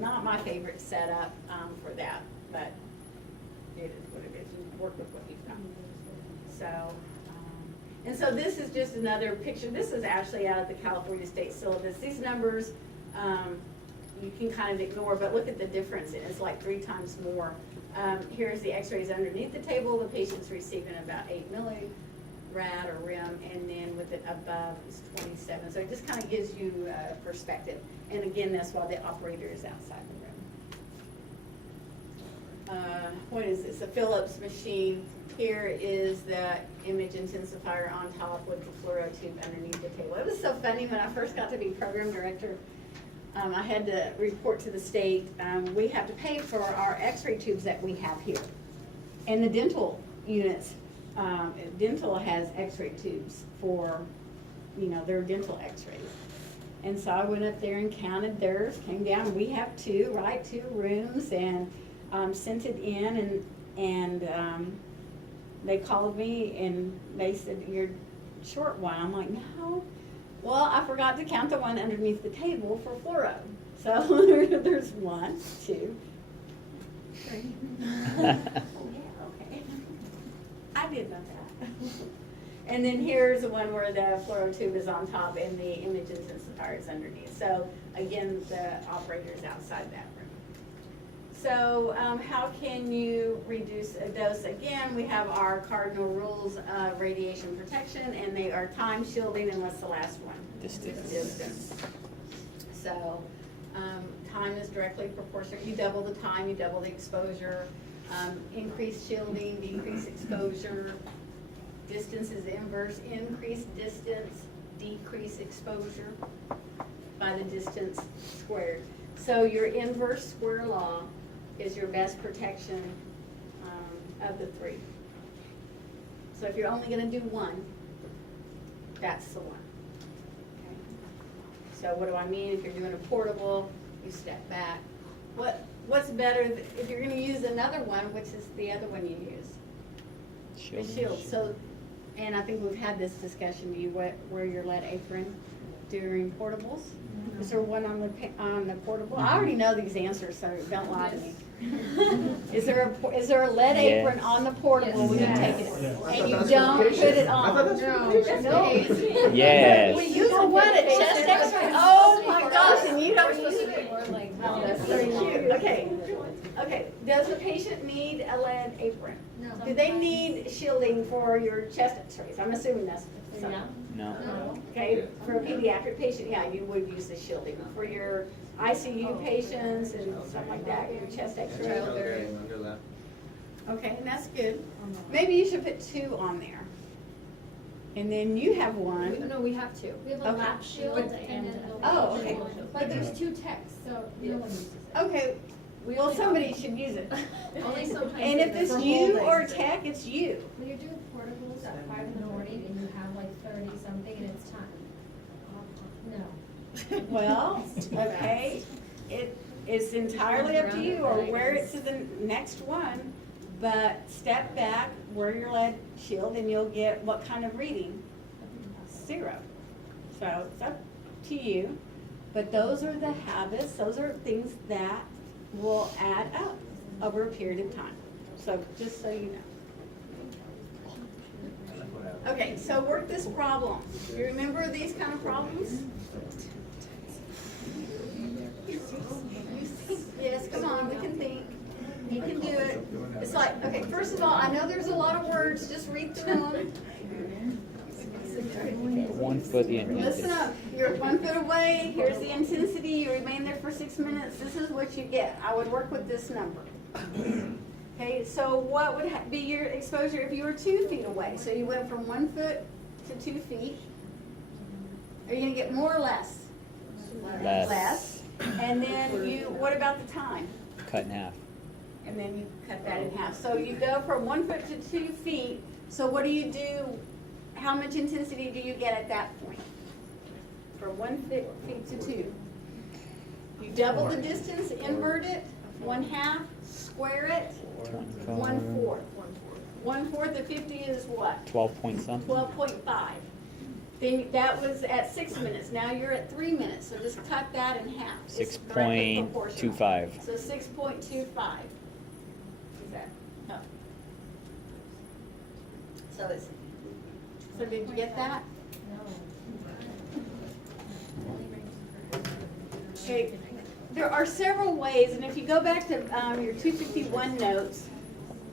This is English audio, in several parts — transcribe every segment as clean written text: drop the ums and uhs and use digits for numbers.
not my favorite setup for that, but it is what it is. You work with what you've got. So, and so this is just another picture. This is actually out of the California State Syllabus. These numbers you can kind of ignore, but look at the difference. It's like 3 times more. Here's the x-rays underneath the table. The patient's receiving about 8 millirad or RIM, and then with it above is 27. So it just kind of gives you perspective. And again, that's why the operator is outside the room. What is this? A Philips machine. Here is the image intensifier on top with the fluoro tube underneath the table. It was so funny when I first got to be program director. I had to report to the state. We have to pay for our x-ray tubes that we have here. And the dental units, dental has x-ray tubes for, their dental x-rays. And so I went up there and counted theirs, came down. We have 2, right? 2 rooms, and sent it in, and they called me and they said, "You're short one." I'm like, "No." Well, I forgot to count the one underneath the table for fluoro. So there's 1, 2, 3. Yeah, okay. I did know that. And then here's the one where the fluoro tube is on top and the image intensifier is underneath. So again, the operator is outside that room. So how can you reduce a dose? Again, we have our cardinal rules of radiation protection, and they are time, shielding, and what's the last one? Distance. So time is directly proportional. You double the time, you double the exposure. Increase shielding, decrease exposure. Distance is inverse. Increase distance, decrease exposure by the distance squared. So your inverse square law is your best protection of the 3. So if you're only going to do 1, that's the one. Okay. So what do I mean? If you're doing a portable, you step back. What's better if you're going to use another one? Which is the other one you use? Shield. The shield. So, and I think we've had this discussion. Do you wear your lead apron during portables? Is there one on the portable? I already know these answers, so don't lie to me. Is there a lead apron on the portable when you take it? And you don't put it on? No. Yes. We use a what? A chest X-ray? Oh my gosh! And you don't use it. Oh, that's very cute. Okay. Does the patient need a lead apron? No. Do they need shielding for your chest X-rays? I'm assuming that's something. No. Okay, for a pediatric patient, yeah, you would use the shielding. For your ICU patients and stuff like that, your chest X-ray. Okay, and that's good. Maybe you should put 2 on there. And then you have 1. No, we have 2. We have a Okay. lap shield and a Oh, okay. But there's 2 techs, so no one uses it. Okay, well, somebody should use it. Only sometimes. And if it's you or tech, it's you. When you're doing portables at 5 in the morning and you have like 30 something and it's time. No. Well, okay, it's entirely up to you, or wear it to the next one, but step back, wear your lead shield, and you'll get what kind of reading? 0. So it's up to you, but those are the habits, those are things that will add up over a period of time. So just so you know. Okay, so work this problem. You remember these kind of problems? Yes, come on, we can think. You can do it. It's like, okay, first of all, I know there's a lot of words, just read through them. 1 foot in. Listen up, you're 1 foot away, here's the intensity, you remain there for 6 minutes, this is what you get. I would work with this number. Okay, so what would be your exposure if you were 2 feet away? So you went from 1 foot to 2 feet. Are you gonna get more or less? Less. And then what about the time? Cut in half. And then you cut that in half. So you go from 1 foot to 2 feet. So what do you do? How much intensity do you get at that point? From 1 feet to 2. You double the distance, invert it, 1/2, square it, 1/4. 1/4 of 50 is what? 12 point something. 12.5. Then that was at 6 minutes, now you're at 3 minutes, so just cut that in half. It's directly proportional. 6.25. So 6.25. Is that, oh. So it's, so did you get that? Okay, there are several ways, and if you go back to your 251 notes,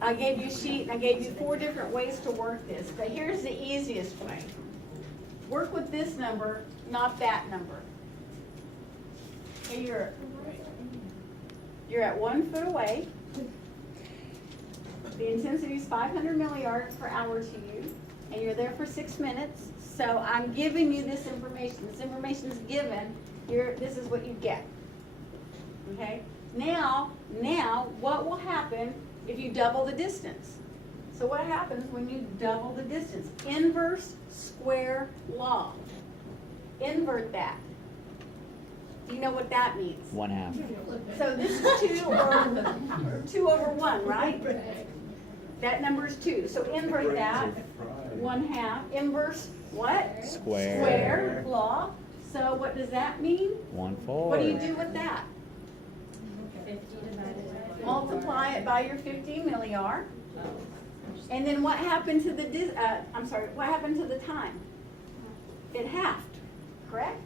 I gave you a sheet and I gave you 4 different ways to work this, but here's the easiest way. Work with this number, not that number. Okay, you're at 1 foot away. The intensity is 500 milliyards per hour to you, and you're there for 6 minutes. So I'm giving you this information. This information is given. This is what you get. Okay? Now, what will happen if you double the distance? So what happens when you double the distance? Inverse square law. Invert that. Do you know what that means? 1/2. So this is 2 or 2 over 1, right? That number is 2. So invert that. 1/2. Inverse what? Square. Square law. So what does that mean? 1/4. What do you do with that? 50 divided by. Multiply it by your 15 millar. And then what happened to the what happened to the time? It halved, correct?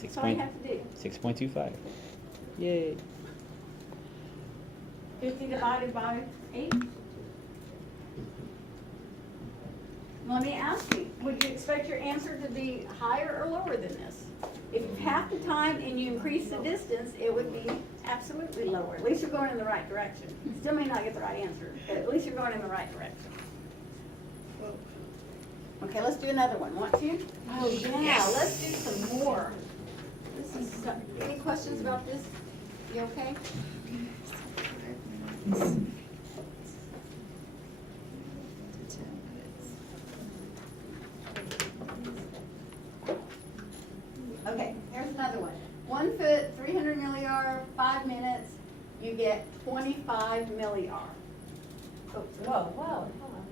That's all you have to do. 6.25. Yay. 50 divided by 8. Let me ask you, would you expect your answer to be higher or lower than this? If you half the time and you increase the distance, it would be absolutely lower. At least you're going in the right direction. You still may not get the right answer, but at least you're going in the right direction. Okay, let's do another one. Want to? Oh, yeah, let's do some more. Any questions about this? You okay? Okay, here's another one. 1 foot, 300 milliyard, 5 minutes, you get 25 milliyard. Oh, whoa, hold on.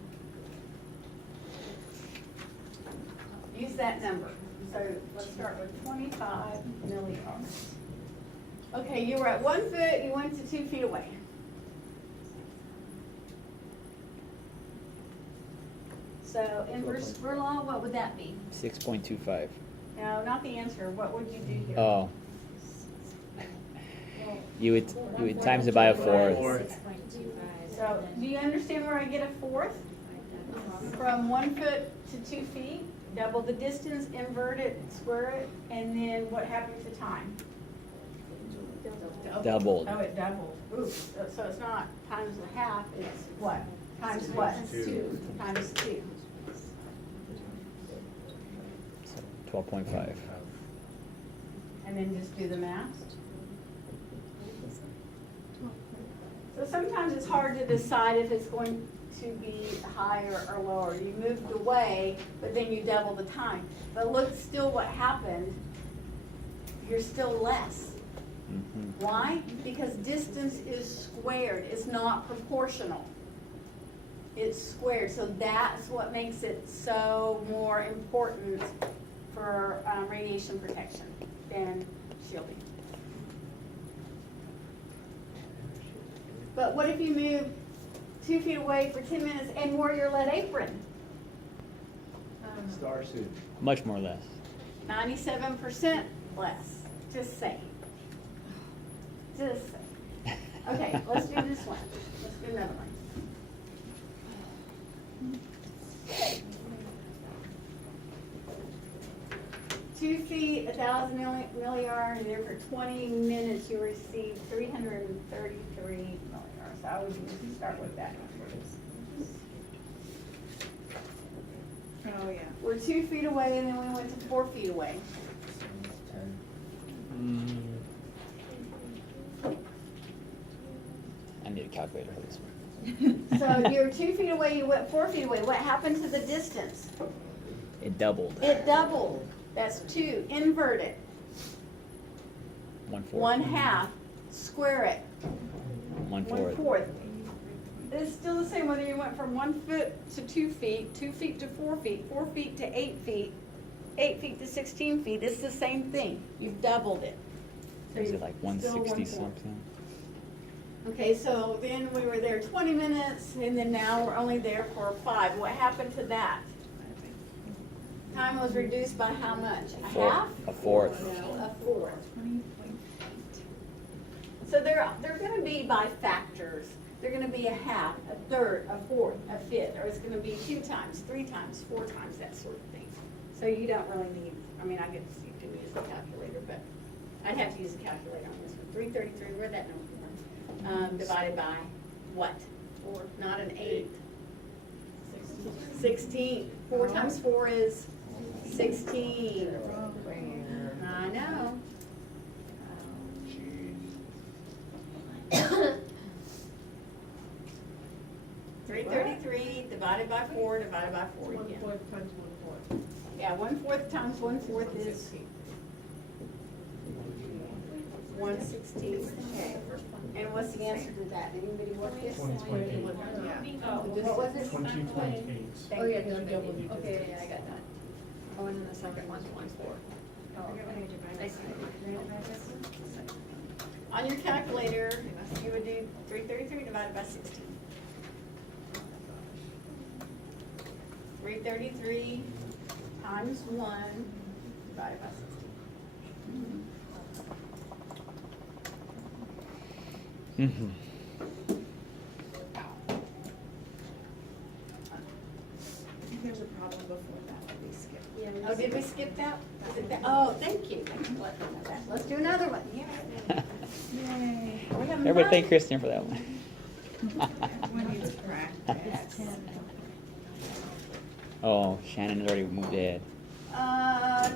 Use that number. So let's start with 25 milliyards. Okay, you were at 1 foot, you went to 2 feet away. So inverse square law, what would that be? 6.25. No, not the answer. What would you do here? Oh. You would times it by a 4th. So, do you understand where I get a 4th? From 1 foot to 2 feet, double the distance, invert it, square it, and then what happens to time? Doubled. Oh, it doubled. Ooh, so it's not times a half, it's what? Times what? 2. Times 2. 12.5. And then just do the math. So sometimes it's hard to decide if it's going to be higher or lower. You moved away, but then you double the time. But look still what happened. You're still less. Mm-hmm. Why? Because distance is squared. It's not proportional. It's squared. So that's what makes it so more important for radiation protection than shielding. But what if you move 2 feet away for 10 minutes and wore your lead apron? Star suit. Much more or less. 97% less. Just saying. Just saying. Okay, let's do this one. Let's do another one. Okay. 2 feet, 1,000 milliyard, and there for 20 minutes you receive 333 milliyards. So I would start with that number. Oh, yeah. We're 2 feet away, and then we went to 4 feet away. I need a calculator for this one. So you're 2 feet away, you went 4 feet away. What happened to the distance? It doubled. It doubled. That's 2. Invert it. 1/4. 1/2. Square it. 1/4. 1/4. it's still the same whether you went from 1 foot to 2 feet, 2 feet to 4 feet, 4 feet to 8 feet, 8 feet to 16 feet. It's the same thing. You've doubled it. So Is you're it like still 160 1/4. something? Okay, so then we were there 20 minutes, and then now we're only there for 5. What happened to that? Time was reduced by how much? A half? A fourth. No, a fourth. So they're gonna be by factors. They're gonna be a half, a third, a fourth, a fifth, or it's gonna be 2 times, 3 times, 4 times, that sort of thing. So you don't really need, I mean, I guess you can use the calculator, but I'd have to use a calculator on this one. 333, where'd that number come from? Divided by what? 4, not an 8. 16. 4 times 4 is 16. I know. 333 divided by 4 divided by 4 again. 1/4 times 1/4. Yeah, 1/4 times 1/4 is 1/16. Okay. And what's the answer to that? Anybody want this? 20.8. What was it? 20.8. Thank Oh, yeah, you. the double. Okay, yeah, I got that. Oh, and then the second one's 1/4. Oh, I see. On your calculator, you would do 333 divided by 16. 333 times 1 divided by 16. Mm-hmm. There's a problem before that that we skipped. Oh, did we skip that? Was it that? Oh, thank you. Thanks for letting me know that. Let's do another one. Yeah. Yay. Are we having Everybody fun? thank Christian for that one. Everyone needs practice. Oh, Shannon has already moved ahead.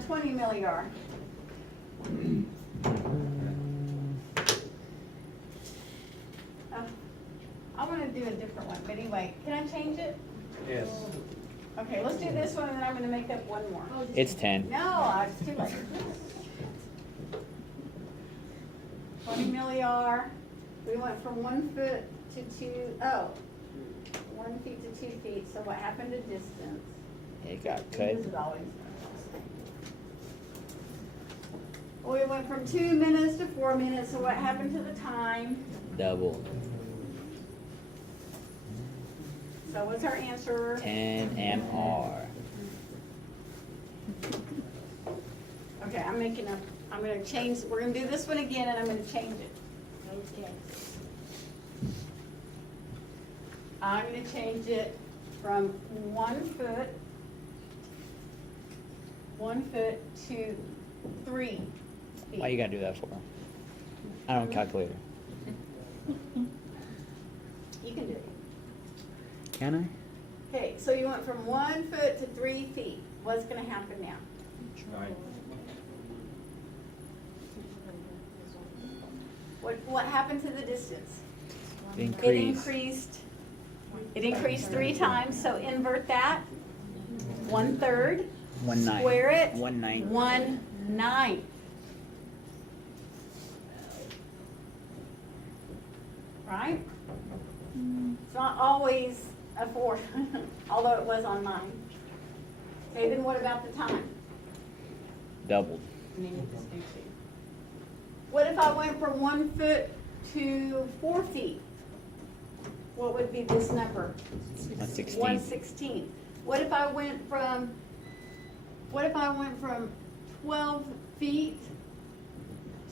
20 millar. I want to do a different one, but anyway, can I change it? Yes. Okay, let's do this one, and then I'm going to make up one more. It's 10. No, it's too late. 20 millar. We went from 1 foot to 1 feet to 2 feet. So what happened to distance? It got cut. This is always. We went from 2 minutes to 4 minutes. So what happened to the time? Double. So what's our answer? 10 MR. Okay, I'm going to change, we're going to do this one again, and I'm going to change it. Okay. I'm going to change it from 1 foot to 3 feet. Why you gotta do that for? I don't have a calculator. You can do it. Can I? Okay, so you went from 1 foot to 3 feet. What's going to happen now? Right. What happened to the distance? Increase. It increased 3 times, so invert that. 1/3. 1/9. Square it. 1/9. 1/9. Right? It's not always a 4, although it was on mine. Okay, then what about the time? Doubled. What if I went from 1 foot to 4 feet? What would be this number? 1/16. 1/16. What if I went from 12 feet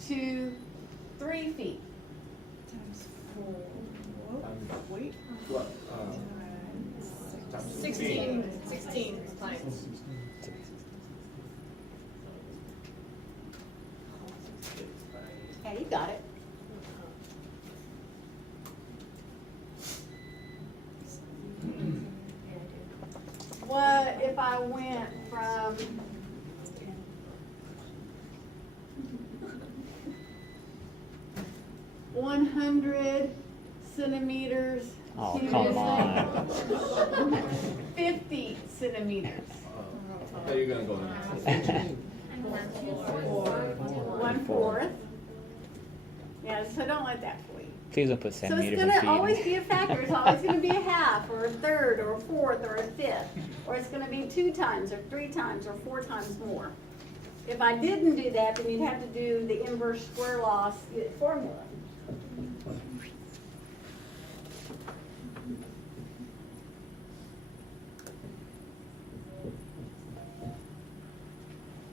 to 3 feet? Times 4. Wait. What, Times 16. 16 times. Yeah, you got it. What if I went from 100 centimeters Oh, to come on. 50 centimeters? I thought you were gonna go in. 1/4. Yeah, so don't let that fool you. Please don't put So centimeters it's in gonna feet. always be a factor, it's always gonna be a half, or a third, or a fourth, or a fifth, or it's gonna be 2 times, or 3 times, or 4 times more. If I didn't do that, then you'd have to do the inverse square law formula.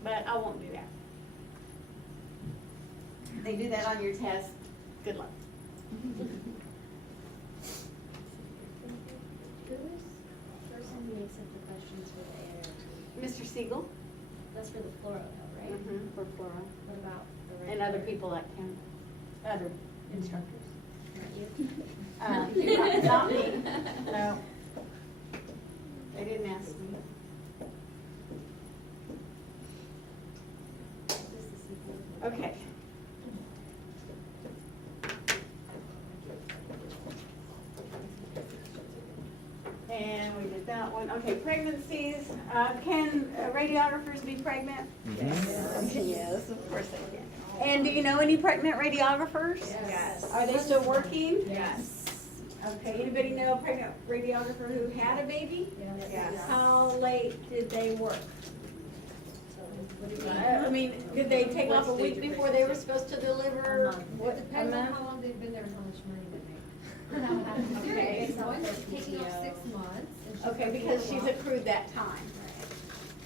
But I won't do that. They do that on your test, good luck. Who is the person who makes up the questions for the AIRT? Mr. Siegel? That's for the fluoro though, right? For Fluoro. What about the And regular? other people that can, other instructors. Not you? Not me, no. They didn't ask me. Okay. And we did that one. Okay, pregnancies. Can radiographers be pregnant? Yes, of course they can. And do you know any pregnant radiographers? Yes. Are they still working? Yes. Okay, anybody know a pregnant radiographer who had a baby? Yes. How late did they work? What do you I mean, did they take off a week before they were supposed to deliver? A month. What, a Depends on month? how long they've been there and how much money they make. Okay. If one is taking off 6 months. and she's Okay, got because 4 she's months, accrued that time.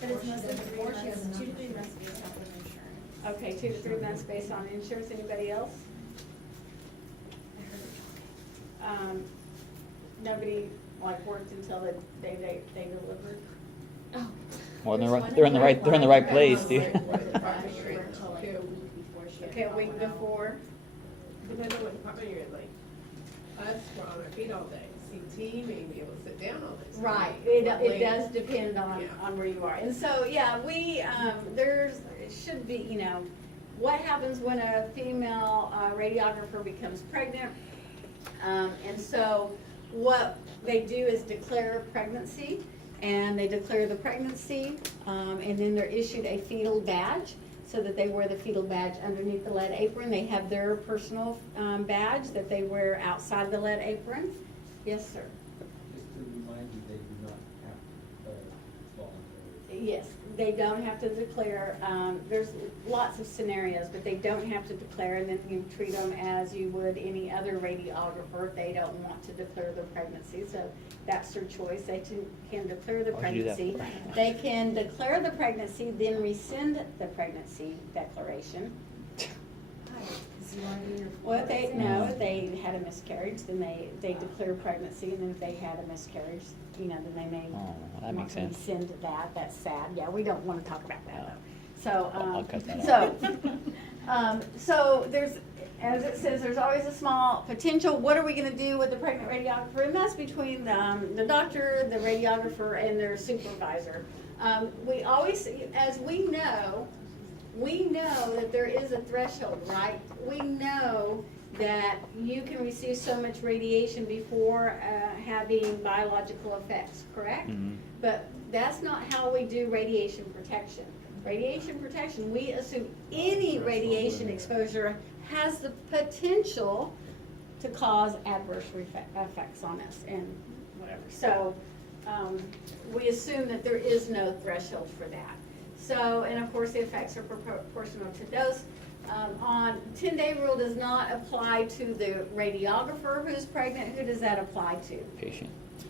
But it's mostly does 3 before she has months, 2 to enough 3 insurance. months based off of insurance. Okay, 2 to 3 months based on insurance. Anybody else? Nobody like worked until the day they delivered? Oh. Well, they're in the right place, dude. Okay, a week before. Depending on what department you're in, like, us, we're on our feet all day. CT may be able to sit down all day. So Right, we're it late. does depend on, Yeah. on where you are. And so, yeah, it should be, what happens when a female radiographer becomes pregnant? And so what they do is declare pregnancy, and they declare the pregnancy, and then they're issued a fetal badge, so that they wear the fetal badge underneath the lead apron. They have their personal badge that they wear outside the lead apron. Yes, sir. Just to remind you, they do not have voluntary. Yes, they don't have to declare, there's lots of scenarios, but they don't have to declare, and then you treat them as you would any other radiographer if they don't want to declare their pregnancy, so that's their choice. They can declare the Why'd you do that pregnancy. for? They can declare the pregnancy, then rescind the pregnancy declaration. Because you want to do your. Well, if they had a miscarriage, then they declare pregnancy, and then if they had a miscarriage, then they may Oh, that makes want to sense. rescind that. That's sad. Yeah, we don't want to talk about that though. So, I'll cut that so there's, as it says, there's always a small potential. What are we gonna do with the pregnant radiographer? And that's between the doctor, the radiographer, and their supervisor. We always, as we know that there is a threshold, right? We know that you can receive so much radiation before having biological effects, correct? Mhm. But that's not how we do radiation protection. Radiation protection, we assume any radiation exposure has the potential to cause adverse effects on us and whatever. So we assume that there is no threshold for that. So, and of course, the effects are proportional to dose. On 10-day rule does not apply to the radiographer who's pregnant. Who does that apply to? Patient.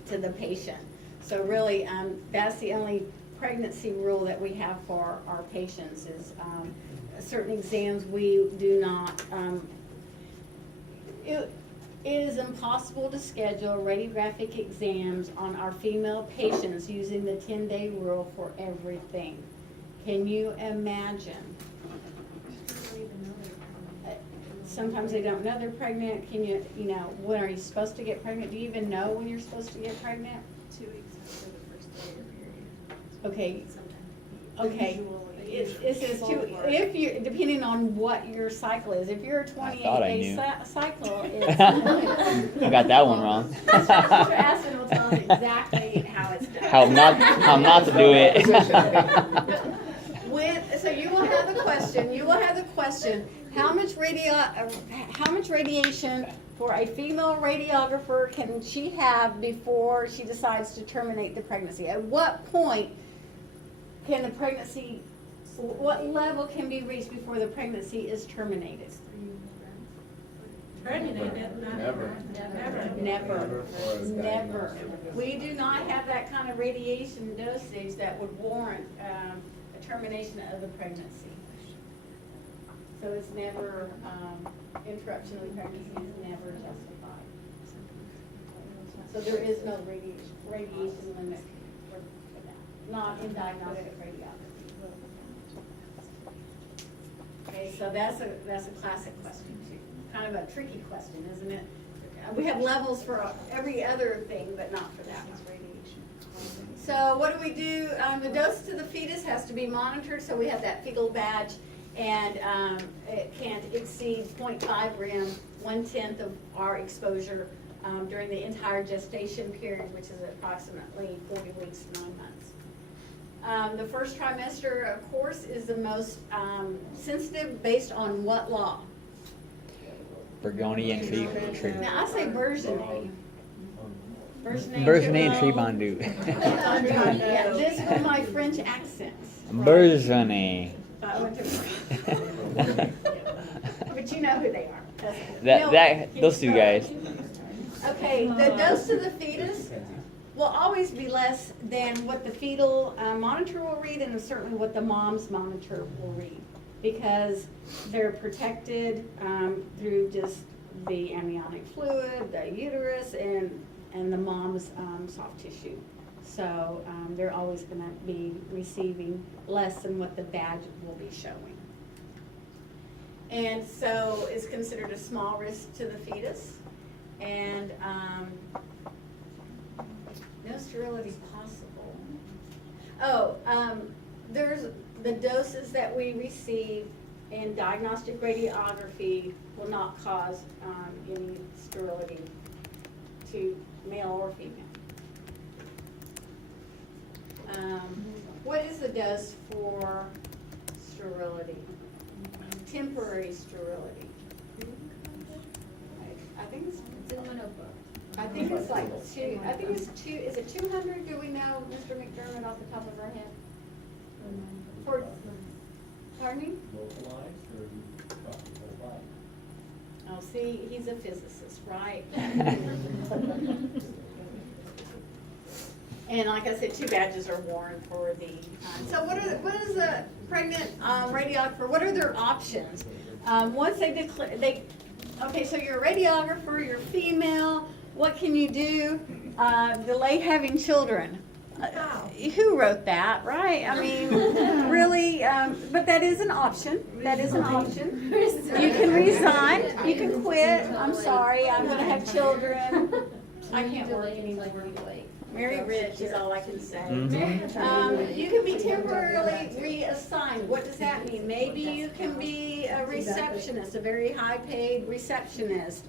To the patient. So really, that's the only pregnancy rule that we have for our patients is certain exams we do not, it is impossible to schedule radiographic exams on our female patients using the 10-day rule for everything. Can you imagine? Sometimes they don't know they're pregnant. Can you, when are you supposed to get pregnant? Do you even know when you're supposed to get pregnant? 2 weeks after the first day of your period. Okay, Sometimes. okay. Usually. It says if you, depending on what your cycle is, if you're a thought I 28-day knew. cycle, it's. I got that one wrong. Mr. Aspen will tell us exactly how it's done. How not to do it. So you will have the question, how much radiation for a female radiographer can she have before she decides to terminate the pregnancy? At what point can the pregnancy, what level can be reached before the pregnancy is terminated? Terminated, not Never. Never, for a never. diagnostic. We do not have that kind of radiation dosage that would warrant a termination of the pregnancy. So it's never, interruption of the pregnancy is never justified. So there is no radiation limit for that, not in diagnostic radiography. Okay, so that's a classic question too. Kind of a tricky question, isn't it? We have levels for every other thing, but not for that one. So what do? The dose to the fetus has to be monitored, so we have that fetal badge, and it can't exceed 0.5 rem, 1/10 of our exposure during the entire gestation period, which is approximately 40 weeks, 9 months. The first trimester, of course, is the most sensitive based on what law? Burgundy and tree. Now, I say burgeoning. Burgeoning and tree bandu. Yeah, this was my French accents. Burgeoning. I went to France. But you know who they are. Those two guys. Okay, the dose to the fetus will always be less than what the fetal monitor will read, and certainly what the mom's monitor will read, because they're protected through just the amniotic fluid, the uterus, and the mom's soft tissue. So they're always going to be receiving less than what the badge will be showing. And so it's considered a small risk to the fetus, and no sterility possible. Oh, there's the doses that we receive in diagnostic radiography will not cause any sterility to male or female. What is the dose for sterility? Temporary sterility. I think it's It's in my notebook. I think it's like two, I think it's two, is it 200? Do we know, Mr. McDermott, off the top of our head? For, pardon me? Localized, or you talking whole body? Oh, see, he's a physicist, right? And like I said, 2 badges are worn for the, so what is a pregnant radiographer, what are their options? Once they declare, okay, so you're a radiographer, you're female, what can you do? Delay having children. Who wrote that, right? I mean, really, but that is an option. That is an option. You can resign, you can quit. I'm sorry, I'm gonna have children. I can't work anymore. Mary Rich is all I can say. Mhm. You can be temporarily reassigned. What does that mean? Maybe you can be a receptionist, a very high-paid receptionist.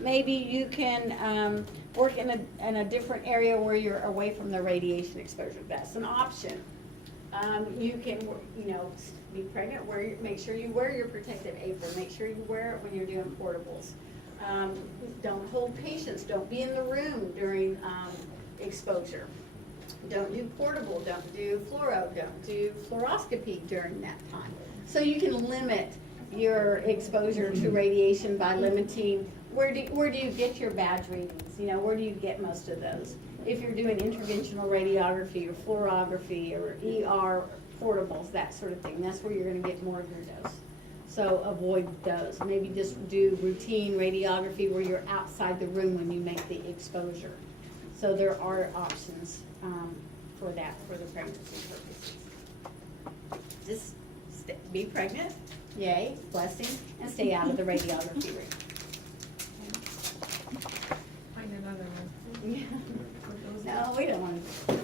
Maybe you can work in a different area where you're away from the radiation exposure. That's an option. You can, be pregnant. Make sure you wear your protective apron. Make sure you wear it when you're doing portables. Don't hold patients. Don't be in the room during exposure. Don't do portable. Don't do fluoro. Don't do fluoroscopy during that time. So you can limit your exposure to radiation by limiting where do you get your badge readings? Where do you get most of those? If you're doing interventional radiography or fluorography or ER portables, that sort of thing, that's where you're going to get more of your dose. So avoid those. Maybe just do routine radiography where you're outside the room when you make the exposure. So there are options for that, for the pregnancy purposes. Just be pregnant, yay, blessing, and stay out of the radiography room. Find another one. No, we don't want to.